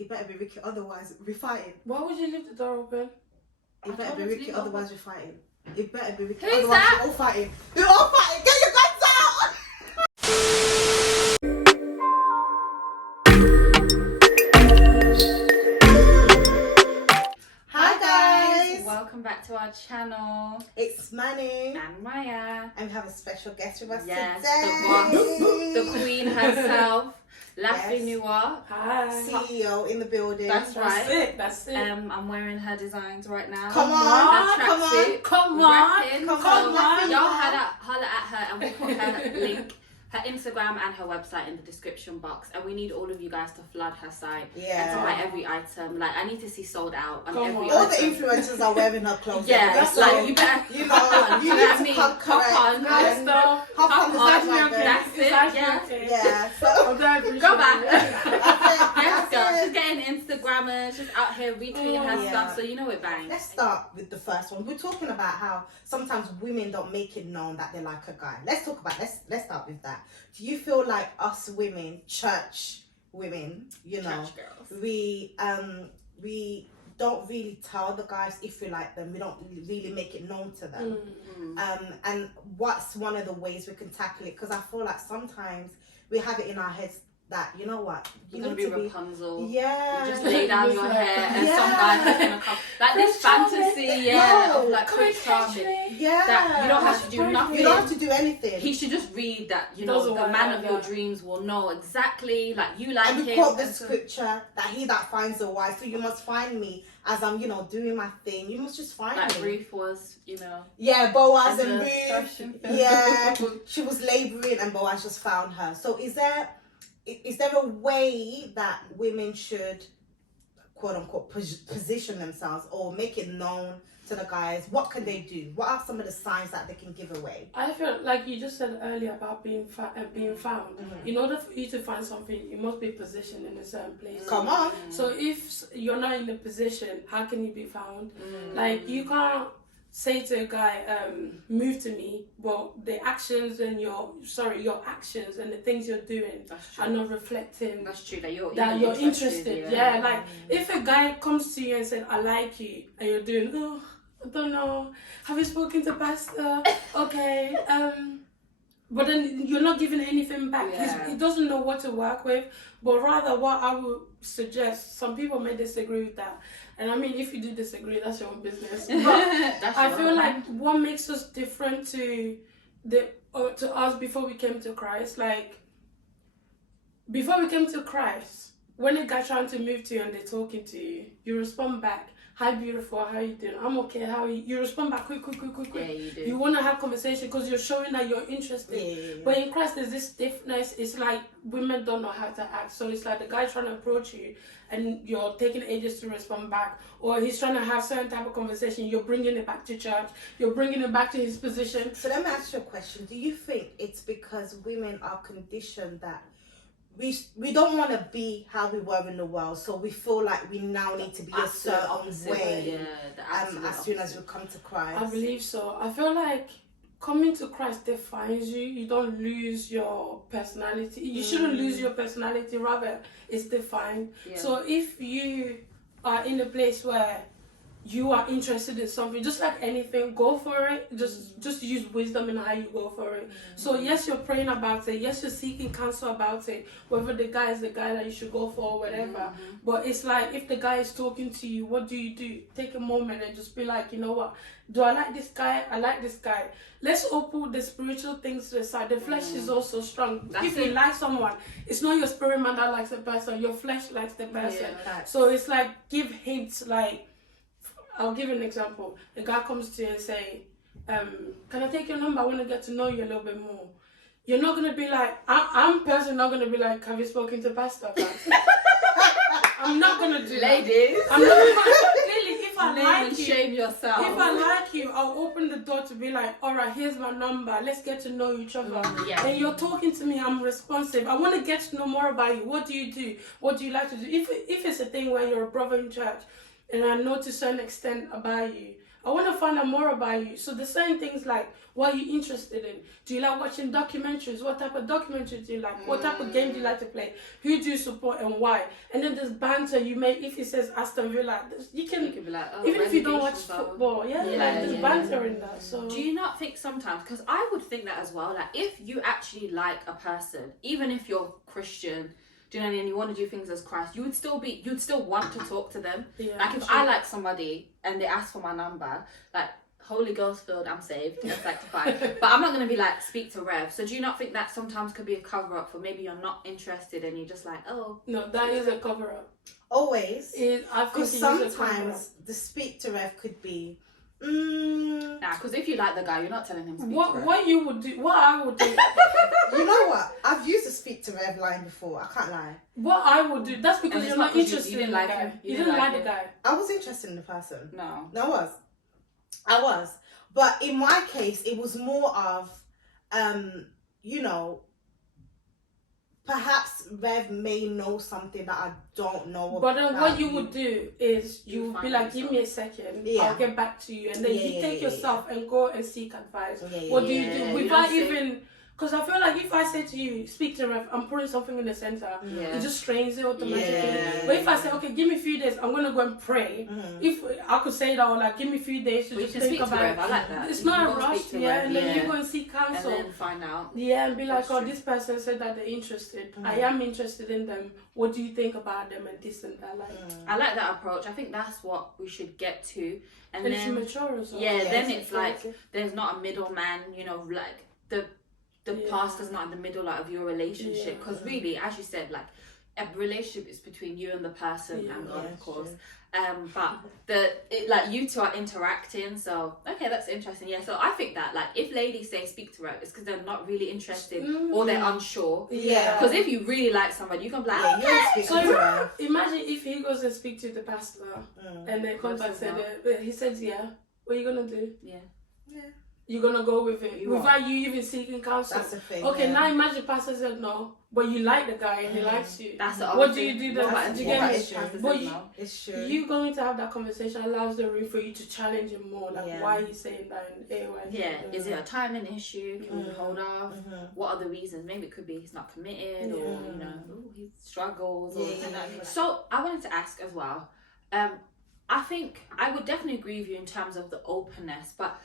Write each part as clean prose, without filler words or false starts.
It better be Ricky, otherwise we're fighting. Why would you leave the door open? It better be Ricky, otherwise we're fighting. It better be Ricky, Who's otherwise that? we're all fighting. We're all fighting. Get your guns out! Hi guys! Welcome back to our channel. It's Manny. And Maya. And we have a special guest with us Yes, today. the queen herself. Yes. Laughing Noir. Hi. CEO in the building. That's right. That's it. I'm wearing her designs right now. Come on, Her come on, tracksuit. come on, Repping. come So on. y'all holla at her and we'll put her link, her Instagram and her website in the description box. And we need all of you guys to flood her site. Yeah. And to buy every item. Like, I need to see sold out on Come every on. All the item. influencers are wearing her clothes. Yeah, anyway, it's so like you better you hop know, on, you know need what I to mean? come Hop correct. on. Nice and stuff. Hop on, Hop is on. that right there? That's It's it, actually yeah. okay. Yeah. So I'm glad I appreciate Go back. it. Yes, girl. That's She's getting Instagrammers. She's out here retweeting her Yeah. stuff, so you know it bangs. let's start with the first one. We're talking about how sometimes women don't make it known that they like a guy. Let's talk about let's start with that. Do you feel like us women, church women, you know, Church girls. we don't really tell the guys if we like them. We don't really make it known to them. And what's one of the ways we can tackle it? Because I feel like sometimes we have it in our heads that, you know what, You're gonna be Rapunzel. yeah, You just lay down your hair and Yeah. some guy is gonna come. Like this Prince Charming. fantasy, No. of like Come Prince and catch Charming. me. yeah, That you don't have to do That's nothing. you don't have to do anything. He should just read that, you know, Doesn't the work man like of your that. dreams will know exactly, like, you like And we him. quote the and so- scripture that he that finds a wife, so you must find me as I'm, you know, doing my thing. You must just find Like me. Ruth was, you know. Yeah, Boaz And and the Ruth. fashion film. Yeah, she was laboring and Boaz just found her. So is there a way that women should, quote unquote, position themselves or make it known to the guys? What can they do? What are some of the signs that they can give away? I feel like you just said earlier about being found. In order for you to find something, you must be positioned in a certain place. Come on. So if you're not in a position, how can you be found? Like, you can't say to a guy, move to me, but the actions and your actions and the things you're doing That's true. are not reflecting That's true. That you're interested. Yeah, like if a guy comes to you and said, I like you, and you're doing, oh, I don't know, have you spoken to Pastor? Okay, but then you're not giving anything back. Yeah. He doesn't know what to work with, but rather what I would suggest, some people may disagree with that, and I mean, if you do disagree, that's your own business. But I feel like what makes us different to us before we came to Christ, like before we came to Christ, when a guy trying to move to you and they're talking to you, you respond back, hi beautiful, how you doing? I'm okay, how are you? You respond back quick. Yeah, you do. You want to have conversation because you're showing that you're interested. Yeah. But in Christ, there's this stiffness. It's like women don't know how to act. So it's like the guy trying to approach you and you're taking ages to respond back. Or he's trying to have certain type of conversation. You're bringing it back to church. You're bringing it back to his position. So let me ask you a question. Do you think it's because women are conditioned that we don't want to be how we were in the world, so we feel like we now need to be a certain way as soon as we come to Christ? I believe so. I feel like coming to Christ defines you. You don't lose your personality. You shouldn't lose your personality, rather it's defined. Yeah. So if you are in a place where you are interested in something, just like anything, go for it. Just use wisdom in how you go for it. So yes, you're praying about it. Yes, you're seeking counsel about it. Whether the guy is the guy that you should go for or whatever. But it's like, if the guy is talking to you, what do? Take a moment and just be like, you know what? Do I like this guy? I like this guy. Let's all put the spiritual things to the side. The flesh is also strong. If you like someone, it's not your spirit man that likes the person. Your flesh likes the person. Yeah. So it's like, give hints. Like, I'll give you an example. A guy comes to you and say, can I take your number? I want to get to know you a little bit more. You're not going to be like, I'm personally not going to be like, have you spoken to Pastor? I'm not going to do Ladies. that. I'm not really, if I Name like and you, shame yourself. if I like you, I'll open the door to be like, all right, here's my number. Let's get to know each other. Yeah. And you're talking to me, I'm responsive. I want to get to know more about you. What do you do? What do you like to do? If it's a thing where you're a brother in church, and I know to a certain extent about you, I want to find out more about you. So the same things like, what are you interested in? Do you like watching documentaries? What type of documentaries do you like? What type of game do you like to play? Who do you support and why? And then there's banter you make. If it says Aston Villa, you can be like, oh, even if you don't watch relegation football, there's banter in that. So do you not think sometimes, because I would think that as well, like if you actually like a person, even if you're Christian, do you know what I mean, you want to do things as Christ, you'd still want to talk to them. Like if I like somebody and they ask for my number, like Holy Ghost filled, I'm saved, I'm sanctified, but I'm not going to be like, speak to Rev. So do you not think that sometimes could be a cover up for maybe you're not interested and you're just like, oh no, that is a cover up. Always. I think Because sometimes the speak to Rev could be nah, because if you like the guy, you're not telling him to speak to Rev. What you would do, what I would do. You know what? I've used the speak to Rev line before. I can't lie. What I would do, that's because you're not interested in the like guy. him. You didn't like the guy. I was interested in the person. No. I was. But in my case, it was more of, you know, perhaps Rev may know something that I don't know about. But then what you would do is you would be like, give me a second, I'll get back to you. And then you take yourself and go and seek advice. What do you do? Without even... Because I feel like if I say to you, speak to Rev, I'm putting something in the center, it just strains it automatically. But if I say, okay, give me a few days, I'm going to go and pray. If I could say that, or like, give me a few days to just think about it. I like that. It's not a rush, and then you go and seek counsel. And then find out. Yeah, and be like, this person said that they're interested. I am interested in them. What do you think about them and this and that? Like, I like that approach. I think that's what we should get to. And it's then, mature as well. Yeah, then it's like, there's not a middleman, you know, like the pastor's not in the middle like, of your relationship, because really, as you said, like a relationship is between you and the person and God, of course. But like you two are interacting, so okay, that's interesting. Yeah, so I think that like if ladies say speak to Rev, it's because they're not really interested or they're unsure. Yeah. Because if you really like somebody, you can be like, okay. So imagine if he goes and speaks to the pastor and then comes back and said, he says, yeah. What are you gonna do? Yeah. You're gonna go with it without you even seeking counsel. That's the thing. Okay, now imagine pastor said no, but you like the guy and he likes you. That's the what do you do then? Do you get me? But it's true. You going to have that conversation allows the room for you to challenge him more. Like, why are you saying that? And is it a timing issue? Can we hold off? What are the reasons? Maybe it could be he's not committed, or you know, he struggles. Or So I wanted to ask as well. I think I would definitely agree with you in terms of the openness, but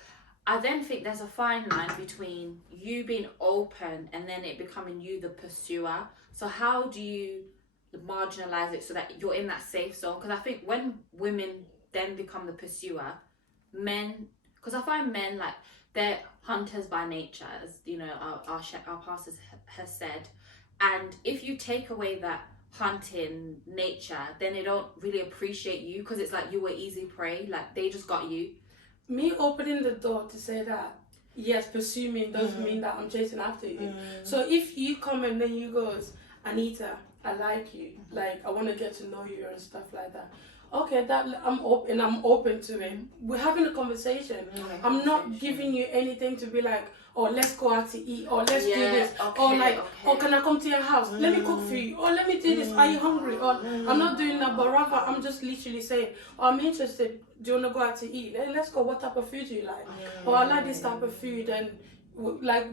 I then think there's a fine line between you being open and then it becoming you the pursuer. So how do you marginalize it so that you're in that safe zone? Because I think when women then become the pursuer, men, because I find men, like, they're hunters by nature, as you know, our pastor has said. And if you take away that hunting nature, then they don't really appreciate you, because it's like you were easy prey, like they just got you. Me opening the door to say that, yes, pursue me doesn't mean that I'm chasing after you. So if you come and then you goes, Anita, I like you, like I want to get to know you and stuff like that. Okay, that I'm open to it. We're having a conversation. I'm not giving you anything to be like, oh, let's go out to eat, or let's do this, or like, or can I come to your house? Let me cook for you, or let me do this. Are you hungry? Or I'm not doing that, but rather I'm just literally saying, oh, I'm interested. Do you want to go out to eat? Let's go. What type of food do you like? Or I like this type of food, and like,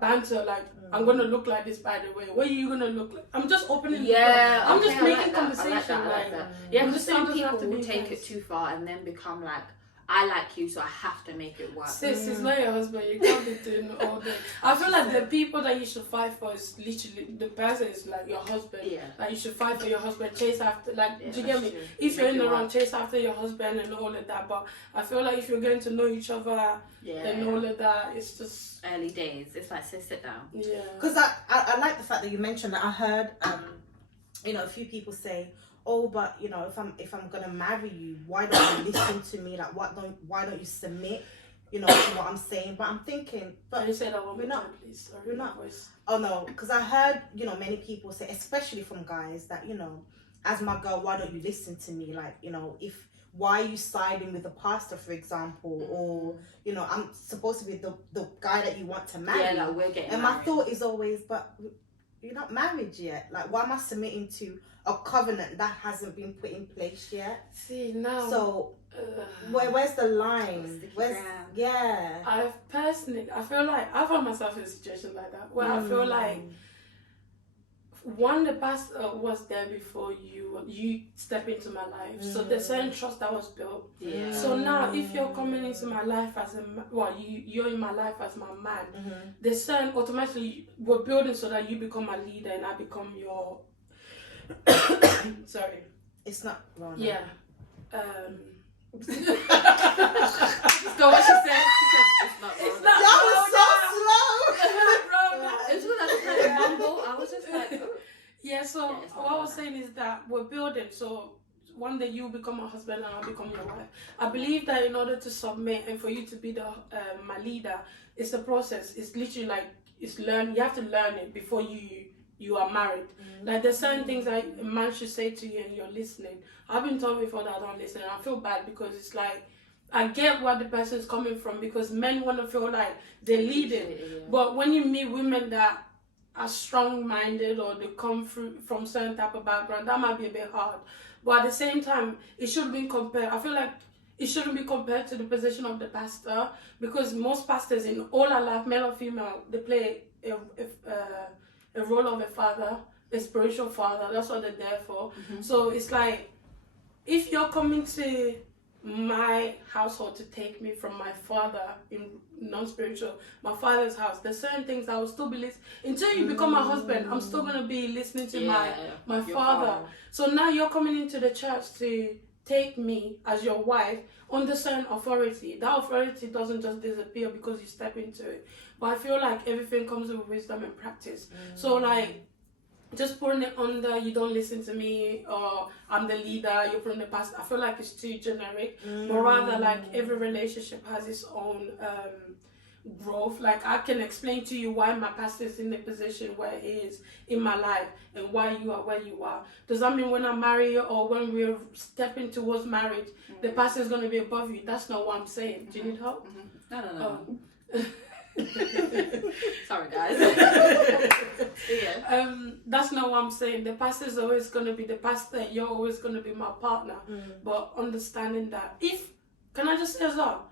banter, like, I'm gonna look like this, by the way. What are you gonna look like? I'm just opening. I'm just making conversation. I like that. Yeah, because some people will take it too far and then become like, I like you, so I have to make it work. Sis, it's not your husband. You can't be doing all that. I feel like the people that you should fight for is literally the person is like your husband. Yeah. Like you should fight for your husband, chase after. Like, do you get me? True. If you're in the wrong, chase after your husband and all of that. But I feel like if you're getting to know each other and all of that, it's just early days. It's like, sit down. Yeah. Because I like the fact that you mentioned that. I heard you know, a few people say, oh, but you know, if I'm gonna marry you, why don't you listen to me? Like, why don't you submit, you know, to what I'm saying? But I'm thinking, but can you say that one we're more not, time, please? Sorry, we're not. Voice. Oh no, because I heard, you know, many people say, especially from guys, that, you know, as my girl, why don't you listen to me? Like, you know, why are you siding with the pastor, for example, or you know, I'm supposed to be the guy that you want to marry. Yeah, like, we're getting and married. my thought is always, but you're not married yet. Like, why am I submitting to a covenant that hasn't been put in place yet? See, now. So, where's the line? Yeah. I feel like I found myself in a situation like that where I feel like one, the pastor was there before you step into my life, so there's certain trust that was built. So now if you're coming into my life as you're in my life as my man, there's certain automatically we're building so that you become my leader and I become your sorry, it's not wrong. Yeah. So what she said, it's not wrong. That was so slow. It was like a kind of mumble. I was just like, oh. Yeah, so what I was saying is that we're building, so one day you become my husband and I'll become your wife. I believe that in order to submit and for you to be the my leader, it's the process. It's literally like, you have to learn it before you are married. Like, there's certain things that a man should say to you and you're listening. I've been told before that I don't listen, and I feel bad because it's like, I get where the person is coming from, because men want to feel like they're leading. But when you meet women that are strong-minded or they come from certain type of background, that might be a bit hard. But at the same time, it should be compared. I feel like it shouldn't be compared to the position of the pastor, because most pastors in all our life, male or female, they play a role of a father, a spiritual father. That's what they're there for. So it's like, if you're coming to my household to take me from my father in non-spiritual, my father's house, there's certain things I will still be listening until you become my husband. I'm still gonna be listening to my father. So now you're coming into the church to take me as your wife under certain authority. That authority doesn't just disappear because you step into it. But I feel like everything comes with wisdom and practice. So like, just putting it under, you don't listen to me, or I'm the leader, you're putting the pastor, I feel like it's too generic. But rather, like, every relationship has its own growth. Like, I can explain to you why my pastor is in the position where he is in my life and why you are where you are. Does that mean when I marry you or when we're stepping towards marriage, the pastor is going to be above you? That's not what I'm saying. Do you need help? No. Sorry, guys. That's not what I'm saying. The pastor is always going to be the pastor. You're always going to be my partner. But understanding that, can I just say as well,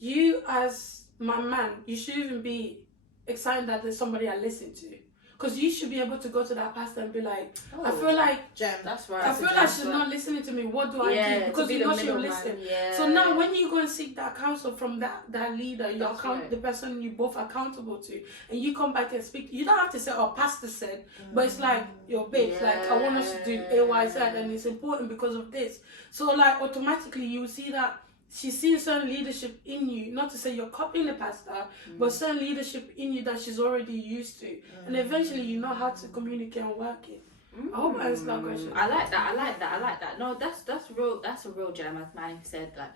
you as my man, you should even be excited that there's somebody I listen to. Because you should be able to go to that pastor and be like, I feel like that's right. I feel like she's not listening to me. What do I do? Because you know she'll listen. So now when you go and seek that counsel from that leader, the person you both accountable to, and you come back and speak, you don't have to say, oh, pastor said, but it's like, yo, babes, like, I want us to do A, Y, Z, and it's important because of this. So like, automatically you see that she's seeing certain leadership in you, not to say you're copying the pastor, but certain leadership in you that she's already used to. And eventually you know how to communicate and work it. I hope I answered that question. I like that. No, that's a real gem, as Manny said. Like,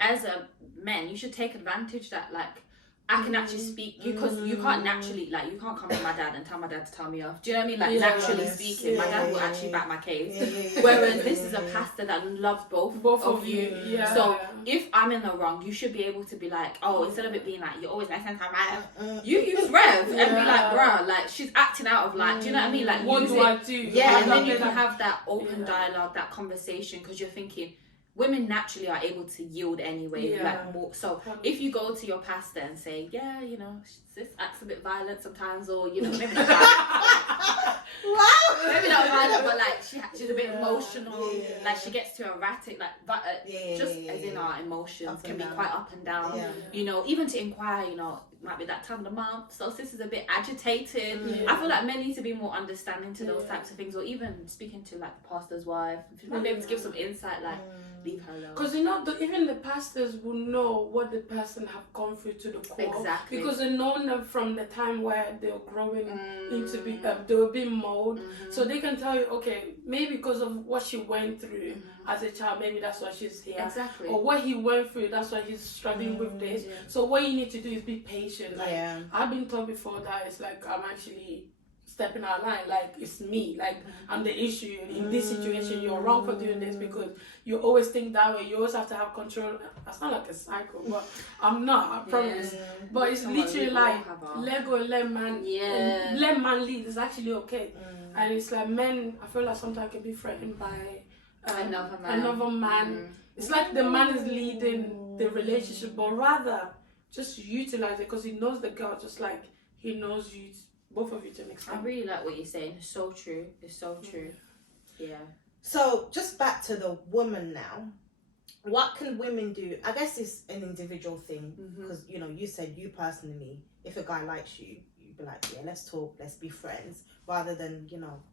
as a man, you should take advantage that, like, I can actually speak, because you can't naturally, like, you can't come to my dad and tell my dad to tell me off. Do you know what I mean? Like, naturally speaking, my dad will actually back my case. Whereas this is a pastor that loves both of you. So if I'm in the wrong, you should be able to be like, oh, instead of it being like, you're always nice and time, you use Rev and be like, bruh, like, she's acting out of, like, do you know what I mean? Like, what do I do? Yeah, and then you can have that open dialogue, that conversation, because you're thinking, women naturally are able to yield anyway, like more. So if you go to your pastor and say, yeah, you know, sis acts a bit violent sometimes, or, you know, maybe not violent. Maybe not violent, but like she's a bit emotional, like she gets too erratic, like just as in our emotions can be quite up and down. You know, even to inquire, you know, it might be that time of the month, so sis is a bit agitated. I feel like men need to be more understanding to those types of things, or even speaking to like the pastor's wife, if you might be able to give some insight, like leave her alone. Because you know, even the pastors will know what the person have gone through to the core. Exactly. Because they know them from the time where they were growing into be, they were being molded. So they can tell you, okay, maybe because of what she went through as a child, maybe that's why she's here. Exactly. Or what he went through, that's why he's struggling with this. So what you need to do is be patient. Like, I've been told before that it's like I'm actually stepping out of line. Like, it's me. Like, I'm the issue in this situation. You're wrong for doing this because you always think that way. You always have to have control. I sound like a psycho, but I'm not. I promise. Yeah. But it's literally like let go, let man lead. It's actually okay. And it's like men. I feel like sometimes can be threatened by another man. It's like the man is leading the relationship, but rather just utilize it because he knows the girl just like he knows you, both of you to an extent. I really like what you're saying. It's so true. It's so true. Yeah. So just back to the woman now. What can women do? I guess it's an individual thing because you know you said you personally, if a guy likes you, you'd be like, yeah, let's talk, let's be friends, rather than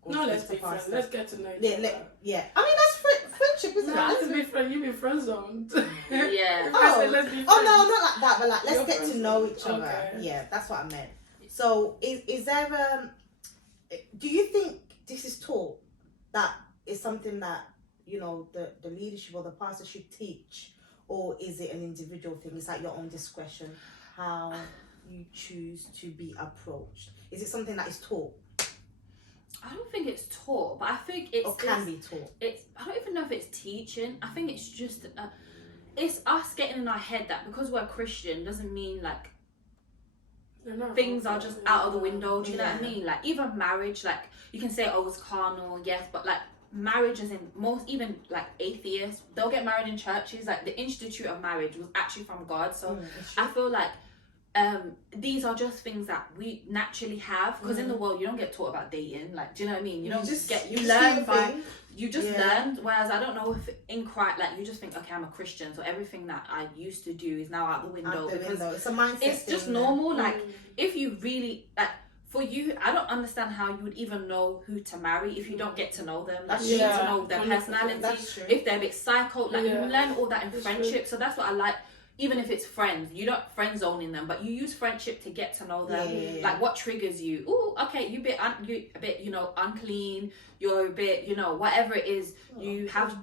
let's be friends. Let's get to know each other. I mean that's friendship, isn't it? Let's be friends. You be friend zoned. Yeah. Let's be friends. Oh no, not like that, but like let's get to know each other. Okay. Yeah, that's what I meant. So is there do you think this is taught, that is something that the leadership or the pastor should teach, or is it an individual thing? It's like your own discretion how you choose to be approached. Is it something that is taught? I don't think it's taught, but I think it's or can be taught. I don't even know if it's teaching. I think it's just it's us getting in our head that because we're Christian doesn't mean like things are just out of the window. Do you know what I mean? Like even marriage, like you can say, oh, it's carnal, yes, but like marriage is in most, even like atheists, they'll get married in churches. Like the institute of marriage was actually from God. So I feel like these are just things that we naturally have, because in the world you don't get taught about dating. Like, do you know what I mean? You just learn. Whereas I don't know if in Christ, like you just think, okay, I'm a Christian, so everything that I used to do is now out the window because it's a mindset. It's just normal. Like if you really like. For you, I don't understand how you would even know who to marry if you don't get to know them. Like, you need to know their personality, if they're a bit psycho. Like, you learn all that in friendship. So that's what I like. Even if it's friends, you don't friend zoning them, but you use friendship to get to know them. Like, what triggers you? Oh, okay, you a bit, unclean. You're a bit, whatever it is. You have.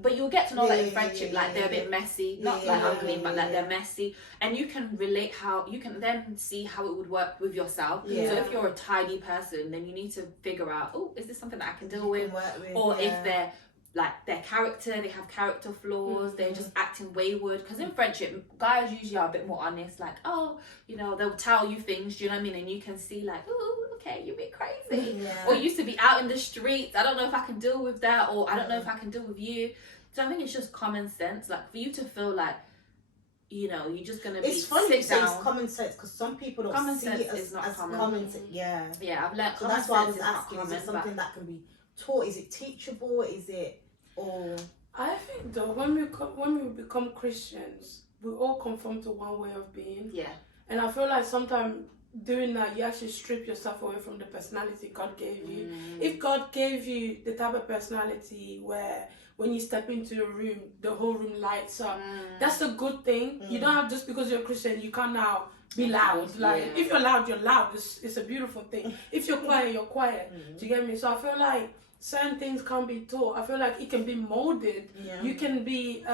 But you'll get to know that in friendship, they're a bit messy, not ugly, but like they're messy, and you can relate how you can then see how it would work with yourself. So if you're a tidy person, then you need to figure out, oh, is this something that I can deal with? Or if they're like their character, they have character flaws, they're just acting wayward. Because in friendship, guys usually are a bit more honest, like, oh, they'll tell you things, do you know what I mean? And you can see like, oh, okay, you're a bit crazy. Or you used to be out in the streets, I don't know if I can deal with that, or I don't know if I can deal with you. So I think it's just common sense, like for you to feel like, you're just going to be it's funny sit down. It's common sense, because some people don't common see sense it as common sense. Yeah, I've learned. So that's why I was asking, is it something that can be taught? Is it teachable? Is it... Or I think though, when we become Christians, we all conform to one way of being. Yeah. And I feel like sometimes doing that, you actually strip yourself away from the personality God gave you. If God gave you the type of personality where when you step into a room, the whole room lights up, that's a good thing. You don't have, just because you're a Christian, you can't now be loud. Like, if you're loud, you're loud. It's a beautiful thing. If you're quiet, you're quiet. Do you get me? So I feel like certain things can't be taught. I feel like it can be molded. You can be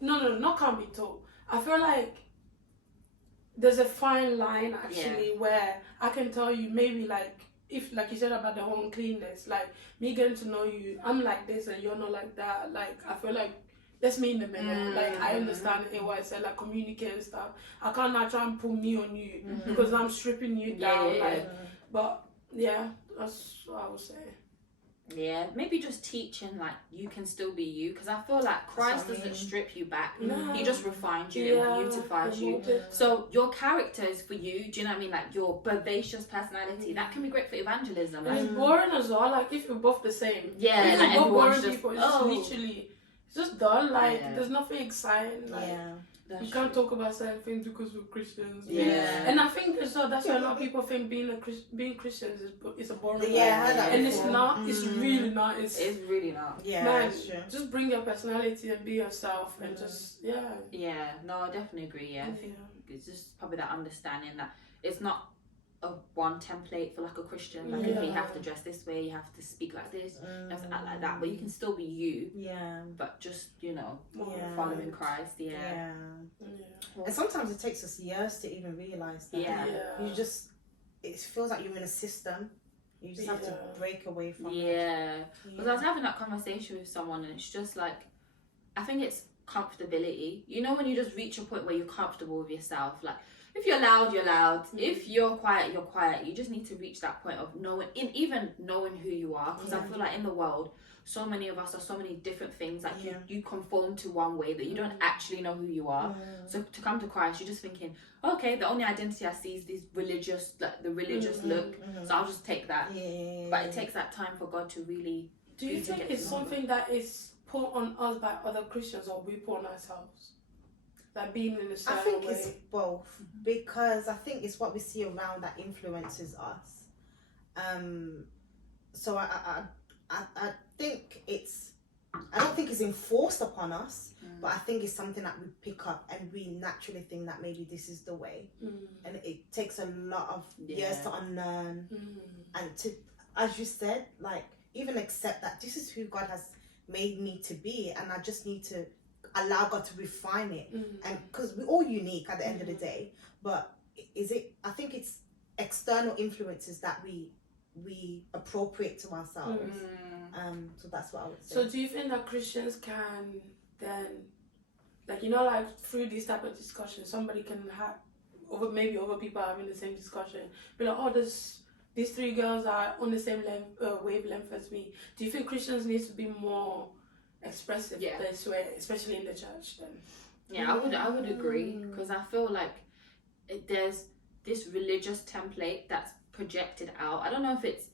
not can't be taught. I feel like there's a fine line actually where I can tell you, maybe like, if like you said about the whole uncleanness, like me getting to know you, I'm like this and you're not like that. Like I feel like that's me in the middle. Like I understand what I said, like communicate and stuff. I can't now try and pull me on you because I'm stripping you down. But yeah, that's what I would say. Yeah, maybe just teaching like you can still be you, because I feel like Christ doesn't strip you back. He just refines you and beautifies you. So your character is for you, do you know what I mean? Like your vivacious personality, that can be great for evangelism. And it's boring as well, like if you're both the same. Yeah, if like you're both boring just, people, it's just literally, it's just dull, like there's nothing exciting. Like, you can't talk about certain things because we're Christians. And I think that's why a lot of people think being Christians is a boring life. And it's not. It's really not. It's really not. Man, just bring your personality and be yourself and just Yeah, no, I definitely agree. I think it's just probably that understanding that it's not a one template for like a Christian. Like okay, you have to dress this way, you have to speak like this, you have to act like that, but you can still be you. But just following Christ. And sometimes it takes us years to even realize that. You just, it feels like you're in a system You just have to break away from it. Yeah. Because I was having that conversation with someone, and it's just like, I think it's comfortability. You know, when you just reach a point where you're comfortable with yourself, like, if you're loud, you're loud. If you're quiet, you're quiet. You just need to reach that point of knowing, even knowing who you are. Because I feel like in the world, so many of us are so many different things. Like you conform to one way that you don't actually know who you are. So to come to Christ, you're just thinking, okay, the only identity I see is this religious, like the religious look. So I'll just take that. But it takes that time for God to really. Do you think it's something that is put on us by other Christians, or we put on ourselves? Like being in a certain way? I think it's both, because I think it's what we see around that influences us. So I think I don't think it's enforced upon us, but I think it's something that we pick up and we naturally think that maybe this is the way. And it takes a lot of years to unlearn and to, as you said, like even accept that this is who God has made me to be, and I just need to allow God to refine it. And because we're all unique at the end of the day, but I think it's external influences that we appropriate to ourselves. So that's what I would say. So do you think that Christians can then, like, you know, like through this type of discussion, somebody can have maybe other people having the same discussion, be like, oh, these three girls are on the same wavelength as me. Do you think Christians need to be more expressive this way, especially in the church then? Yeah, I would agree, because I feel like there's this religious template that's projected out. I don't know if it's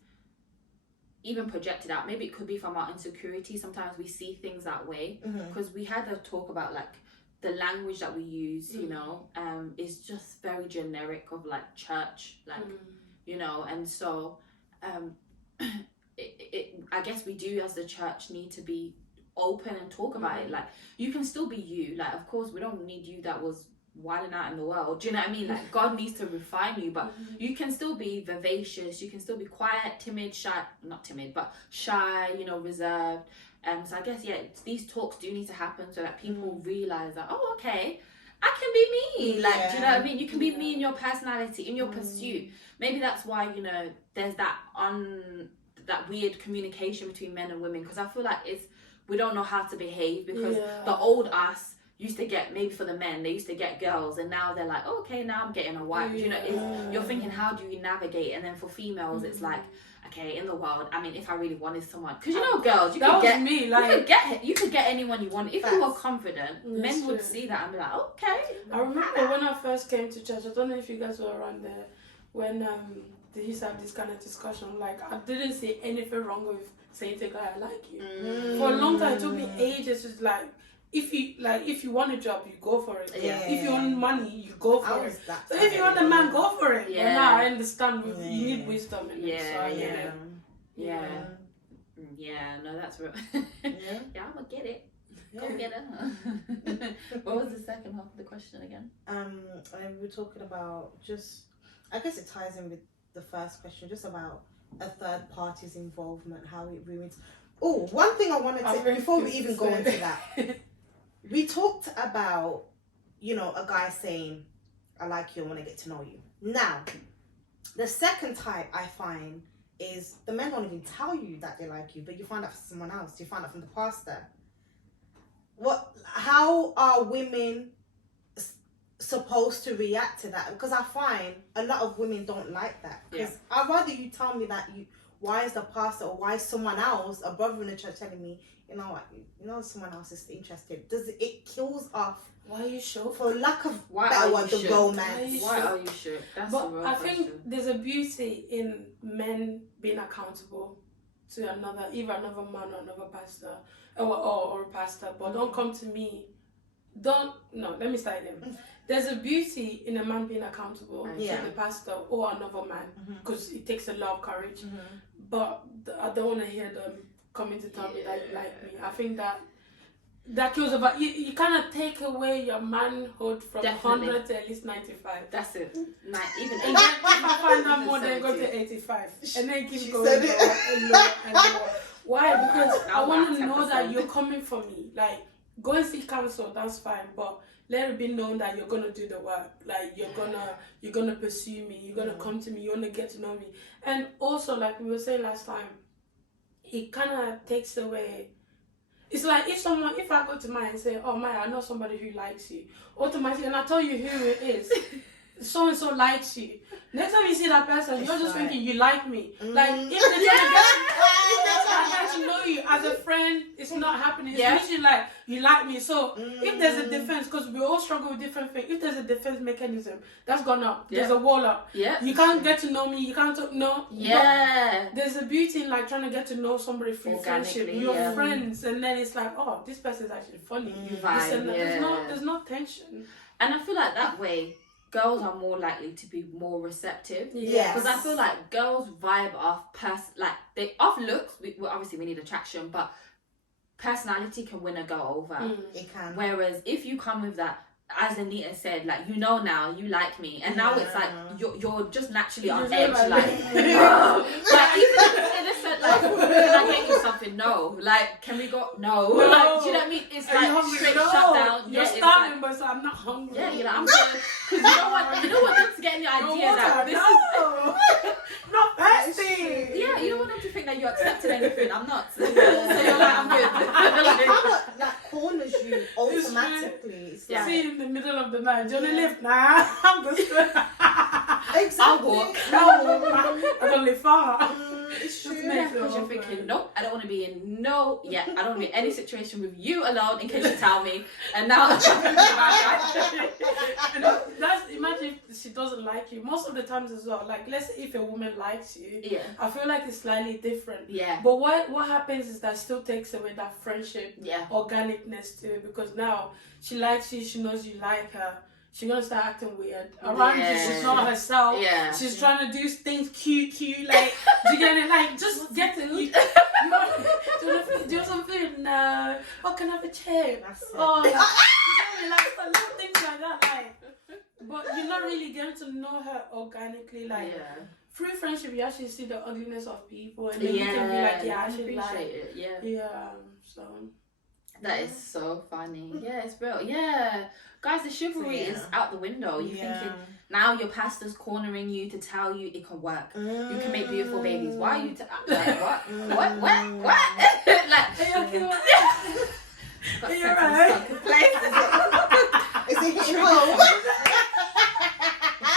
even projected out. Maybe it could be from our insecurity. Sometimes we see things that way, because we had a talk about like the language that we use, you know, is just very generic of like church, like, you know, and so I guess we do as the church need to be open and talk about it. Like, you can still be you. Like, of course, we don't need you that was wilding out in the world. Do you know what I mean? Like, God needs to refine you, but you can still be vivacious. You can still be quiet, timid, shy. Not timid, but shy. You know, reserved. So I guess these talks do need to happen so that people realize that, oh, okay, I can be me. Like, do you know what I mean? You can be me in your personality, in your pursuit. Maybe that's why, you know, there's that weird communication between men and women, because I feel like we don't know how to behave, because the old us used to get, maybe for the men, they used to get girls, and now they're like, oh, okay, now I'm getting a wife. You know, you're thinking, how do you navigate? And then for females, it's like, okay, in the world, I mean, if I really wanted someone, because you know, girls, you could get me, like, you could get anyone you want if you were confident. Men would see that and be like, okay. I remember when I first came to church, I don't know if you guys were around there, when they used to have this kind of discussion. Like, I didn't see anything wrong with saying to a guy, I like you. For a long time, it took me ages. It's like, if you want a job, you go for it. If you want money, you go for it. So if you want a man, go for it. But now I understand you need wisdom in it. No, that's right. I'm gonna get it. Go get it. What was the second half of the question again? And we were talking about I guess it ties in with the first question, just about a third party's involvement, how it ruins. Oh, one thing I wanted to, before we even go into that, we talked about, you know, a guy saying, I like you, I want to get to know you. Now, the second type I find is the men don't even tell you that they like you, but you find out from someone else. You find out from the pastor. How are women supposed to react to that? Because I find a lot of women don't like that. Because I'd rather you tell me that why is the pastor or why is someone else, a brother in the church, telling me, you know what, someone else is interested. It kills off. Why are you sure? For lack of better word, the romance. Why are you sure? That's but the real I question. think there's a beauty in men being accountable to either another man or another pastor or a pastor. But don't come to me. Let me start again. There's a beauty in a man being accountable to the pastor or another man, because it takes a lot of courage. But I don't want to hear them coming to tell me that you like me. I think that kills about you kind of take away your manhood from 100 to at least 95. That's it. Even and then if I find out more, then go to 85, and then keep going lower and lower. Why? Because I want to know that you're coming for me. Like, go and seek counsel, that's fine, but let it be known that you're gonna do the work. Like you're gonna pursue me, you're gonna come to me, you wanna get to know me. And also, like we were saying last time, it kinda takes away. It's like if I go to Maya and say, oh Maya, I know somebody who likes you, automatically, and I tell you who it is, so and so likes you. Next time you see that person, you're just thinking you like me. Like if they're trying to get to know you as a friend, it's not happening. It's literally like you like me. So if there's a defense, because we all struggle with different things. If there's a defense mechanism, that's gone up. There's a wall up. You can't get to know me. You can't talk. No. There's a beauty in like trying to get to know somebody through friendship. You're friends, and then it's like, oh, this person's actually funny. There's no tension. And I feel like that way, girls are more likely to be more receptive. Because I feel like girls vibe off off looks. Obviously we need attraction, but personality can win a girl over. It can. Whereas if you come with that, as Anita said, like, you know now you like me, and now it's like you're just naturally on edge, like even if it's innocent, like, can I get you something? No. Like, can we go? No. Like, do you know what I mean? It's like straight shut down. You're starving, but I'm not hungry. Yeah, you're like, I'm good. Because you don't want them to get any idea that this is not thirsty. Yeah, you don't want them to think that you accepted anything. I'm not. So you're like, I'm good. That corners you automatically. It's like, see you in the middle of the night. Do you want to lift? Nah, I'm good. Exactly. I'll walk. I don't live far. It's true. Because you're thinking, nope, I don't want to be in I don't want to be in any situation with you alone in case you tell me. And now I'm thinking about imagine if she doesn't like you. Most of the times as well, like let's say if a woman likes you, I feel like it's slightly different. But what happens is that still takes away that friendship, organicness to it, because now she likes you, she knows you like her. She's gonna start acting weird around you. She's not herself. She's trying to do things cute, like, do you get it? Like, just get it. You want to do something? No. Oh, can I have a chair? Oh, like little things like that. Like, but you're not really getting to know her organically. Like, through friendship, you actually see the ugliness of people, and then you can be like, I actually appreciate it. So that is so funny. Yeah, it's real. Yeah. Guys, the chivalry is out the window. You're thinking, now your pastor's cornering you to tell you it can work. You can make beautiful babies. Why are you... like, what? Like... You're right. Is it hitting home?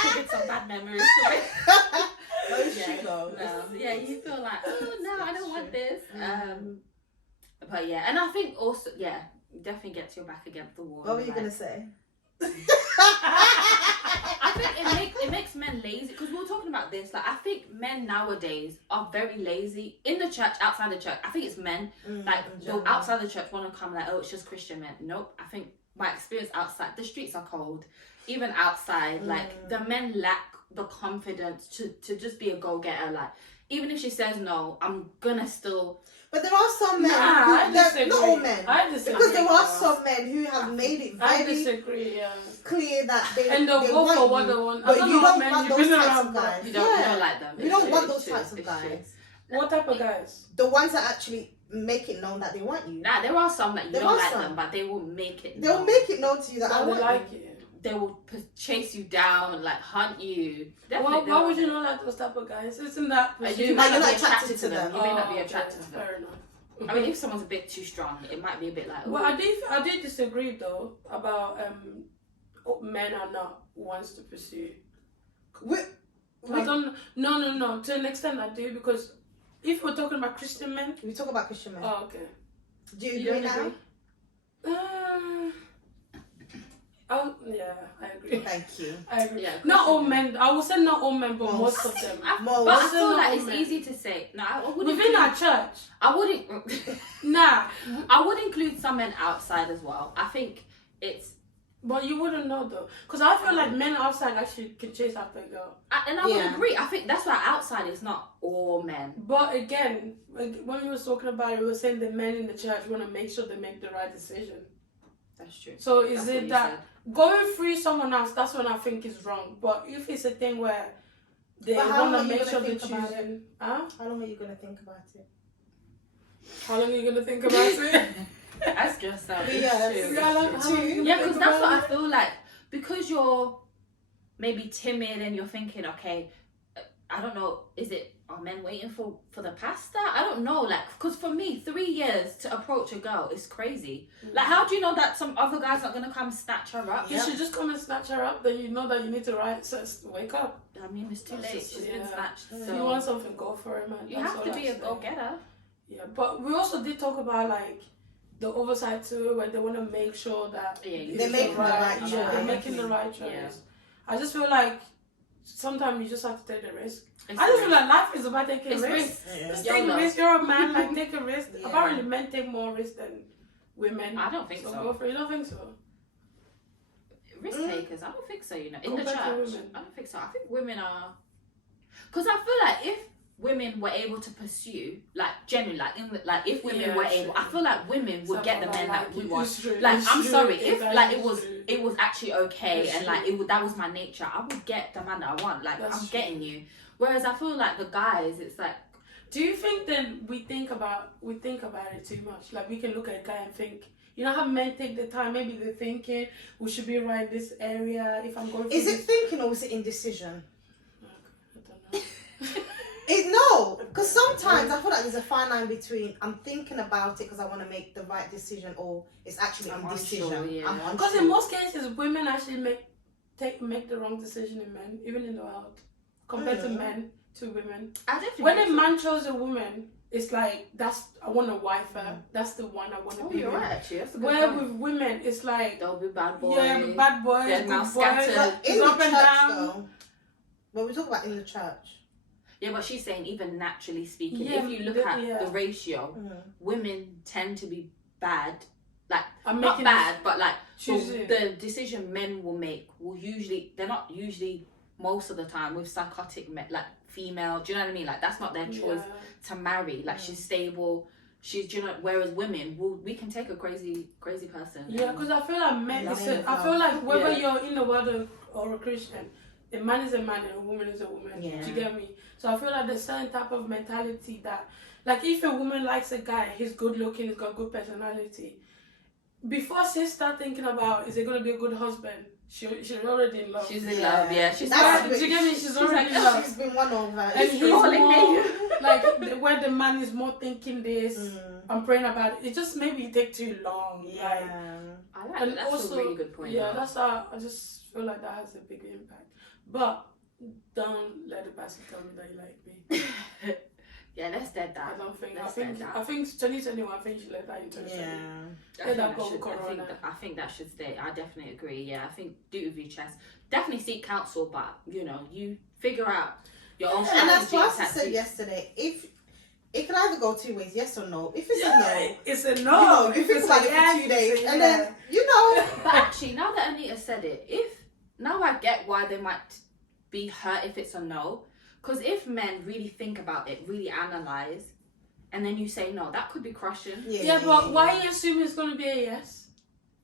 Triggered some bad memories. Yeah, you feel like, oh, no, I don't want this. But yeah, and I think also, definitely gets your back against the wall. What were you going to say? I think it makes men lazy, because we were talking about this. Like, I think men nowadays are very lazy in the church, outside the church. I think it's men they'll outside the church want to come like, oh, it's just Christian men. Nope. I think my experience outside, the streets are cold. Even outside, like, the men lack the confidence to just be a go-getter. Like, even if she says no, I'm gonna still. But there are some men not all men. I disagree. Because there are some men who have made it very clear that they go want for what you, they want. but you don't want those types of guys. You don't like them. You don't want those types of guys. What type of guys? The ones that actually make it known that they want you. Nah, there are some that you don't like them, but they will make it. They'll make it known to you that I want like you. They will chase you down, like hunt you. Well, why would you not like those type of guys? Isn't that you might not be attracted to them. You may not be attracted to them. Fair enough. I mean, if someone's a bit too strong, it might be a bit like. Ooh. Well, I did disagree though about men are not ones to pursue. I don't. No. To an extent, I do, because if we're talking about Christian men, we talk about Christian men. Oh, okay. Do you agree now? Yeah, I agree. Thank you. I agree. Yeah, not all men. I would say not all men, but most of them. But I feel like it's easy to say. No, I wouldn't. Within our church, I wouldn't. Nah, I would include some men outside as well. I think it's. But you wouldn't know though, because I feel like men outside actually can chase after a girl. And I would agree. I think that's why outside is not all men. But again, when we were talking about it, we were saying the men in the church want to make sure they make the right decision. That's true. So is it that going through someone else? That's when I think is wrong. But if it's a thing where they want to make sure they're choosing, How long are you gonna think about it? How long are you gonna think about it? Ask yourself. Yes. It's true. Yeah, Because that's what I feel like. Because you're maybe timid and you're thinking, okay, I don't know, are men waiting for the pasta? I don't know, like, because for me, 3 years to approach a girl is crazy. Like, how do you know that some other guy's not gonna come snatch her up? You should just come and snatch her up. Then you know that you need to wake up. I mean, it's too late. She's been snatched. If So you want something, go for it, man. you have to be a go-getter. Yeah, but we also did talk about like the oversight to it, where they want to make sure that they're making the right choice. Yeah, they're making the right choice. Yeah. I just feel like sometimes you just have to take the risk. I just feel like life is about taking risks. Just take a risk. You're a man, like take a risk. Apparently, men take more risk than women. I don't think so. Go for it. You don't think so? Risk takers, I don't think so. You know, in the Compared to church, women. I don't think so. I think women are, because I feel like if women were able to pursue, like genuinely, if women were able, I feel like women would get the men that we want. Like, I'm sorry, if like it was actually okay and like that was my nature, I would get the man that I want. Like, I'm getting you. Whereas I feel like the guys, it's like, do you think then we think about it too much? Like, we can look at a guy and think, you know how men take the time, maybe they're thinking we should be right in this area. If I'm going, is it thinking or is it indecision? I don't know. No, because sometimes I feel like there's a fine line between I'm thinking about it because I want to make the right decision, or it's actually indecision. I'm unsure. Because in most cases, women actually make the wrong decision in men, even in the world, compared to men to women. I definitely when a man chose a woman, it's like I want to wife her. That's the one I want to be you're with. right, actually. That's a good Where point. with women, it's like They'll be bad boys. yeah, bad boys, They're good now boys, scattered. In the up and church, down. though. Well, we talk about in the church. Yeah, but she's saying even naturally speaking, Yeah, if you look at the ratio, women tend to be bad. Like, not bad, but like the decision men will make they're not usually most of the time with psychotic like female. Do you know what I mean? Like, that's not their choice to marry. Like, she's stable. Whereas women, we can take a crazy person. Yeah, because I feel like men. I feel like whether you're in the world or a Christian, a man is a man and a woman is a woman. Yeah. Do you get me? So I feel like there's certain type of mentality that, like, if a woman likes a guy, he's good looking, he's got good personality. Before she start thinking about is he gonna be a good husband, she's already in love. She's in love, yeah. Do you get me? She's already in love. She's been won over. And he's more like where the man is more thinking this. I'm praying about it. It just maybe take too long. Yeah. Like, I like and that. That's also, a really good point. Yeah, that's how I just feel like that has a big impact. But don't let the pastor tell me that you like me. Yeah, let's dead that. I don't think. Let's I think 2021. I think she let that into I think that should stay. I definitely agree. Yeah, I think do it with your chest. Definitely seek counsel, but you figure out your own strategy. And as Pastor said yesterday, if it can either go two ways, yes or no. If it's a no, it's a no. You think about it for 2 days, and then But actually, now that Anita said it, now I get why they might be hurt if it's a no. Because if men really think about it, really analyze, and then you say no, that could be crushing. Yeah, but why are you assuming it's going to be a yes?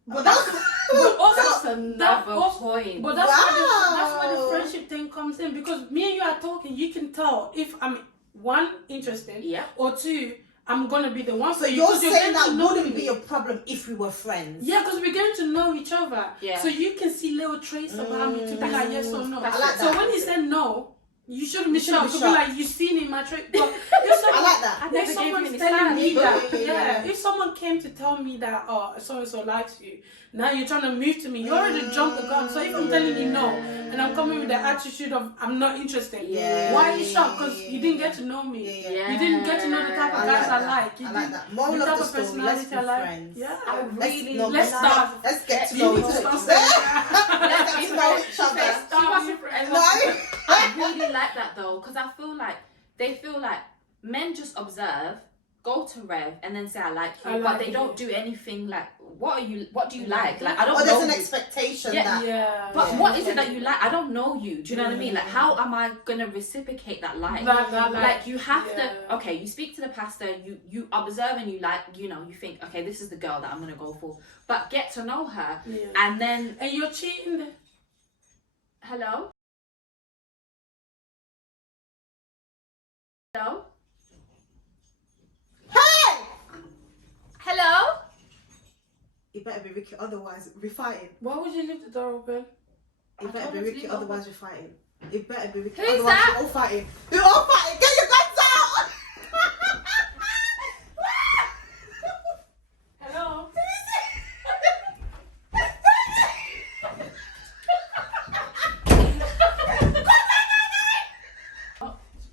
But that's another point. But that's where the friendship thing comes in. Because me and you are talking, you can tell if I'm one, interested, or two, I'm going to be the one for you. You're saying that wouldn't be a problem if we were friends. Yeah, because we're going to know each other. Yeah. So you can see little traits about me to be like yes or no. So when he said no, you shouldn't be shocked. You be like, you've seen Immature. But I like that. If someone's telling me that, if someone came to tell me that, so and so likes you, now you're trying to move to me, you already jumped the gun. So if I'm telling you no, and I'm coming with the attitude of I'm not interested, why are you shocked? Because you didn't get to know me. You didn't get to know the type of guys I like. I like that. Moral of the story, let's be friends. Yeah, let's get to know each other. Let's get to know each other. I really like that though, because I feel like they feel like men just observe, go to Rev, and then say I like you, but they don't do anything like what do you like? Like I don't know. There's an expectation that. But what is it that you like? I don't know you. Do you know what I mean? Like how am I gonna reciprocate that like? Like you have to. Okay, you speak to the pastor. You observe and you like. You think okay, this is the girl that I'm gonna go for. But get to know her, and then you're cheating. Hello. Hello? Hey! Hello? It better be Ricky, otherwise we're fighting. Why would you leave the door open? It better be Ricky, otherwise we're fighting. It better be Ricky, Who's otherwise that? we're all fighting. We're all fighting. Get your guns out! Hello?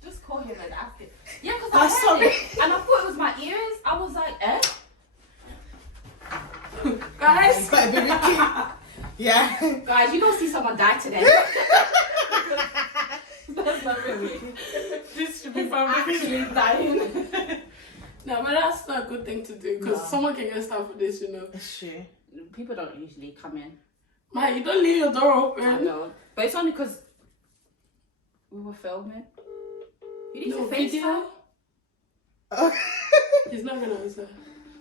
Just call him and ask him. Yeah, because I'm I heard sorry. it, and I thought it was my ears. I was like, eh? Guys? It better be Ricky. Yeah. Guys, you don't see someone die today. That's not Ricky. This should be He's from actually dying. No, but that's not a good thing to do because No. someone can get stuff for this, you know. It's true. People don't usually come in. Man, you don't leave your door I open. know. But it's only because we were filming. You need No to FaceTime. video. Okay. He's not gonna answer.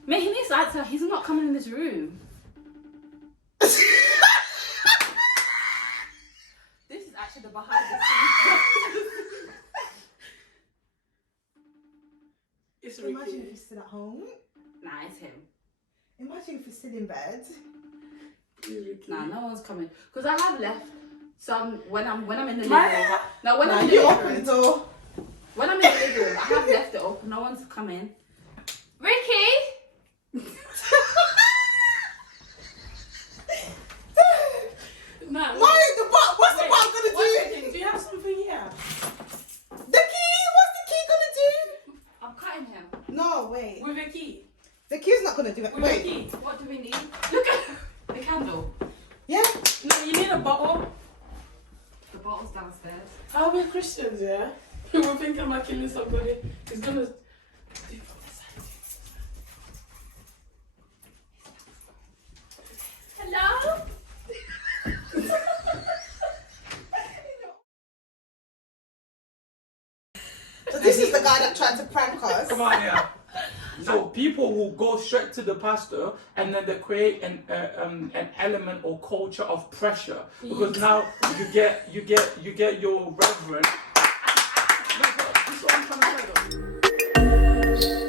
Mate, he needs to answer. He's not coming in this room. This is actually the behind the scenes. It's Imagine if Ricky. he's still at home. Nah, it's him. Imagine if he's still in bed. It's Ricky. Nah, no one's coming. Because I have left some when I'm in the living room. Maya! Now when Nah, I'm in you the open living the room, door. when I'm in the living room, I have left it open. No one's come in. Ricky. Nah, What's the bar gonna do? one second, do you have something here? The key? What's the key gonna do? I'm cutting him. No, wait. With a key. The key's not gonna do it. With a Wait. key. What do we need? Look at the candle. Yeah. No, you need a bottle. The bottle's downstairs. Are we Christians, yeah? We think I'm not killing somebody. It's gonna. Hello? So this is the guy that tried to prank us. Come on, yeah. So people will go straight to the pastor, and then they create an element or culture of pressure because now you get your reverend. No, but this is what I'm trying to say, though.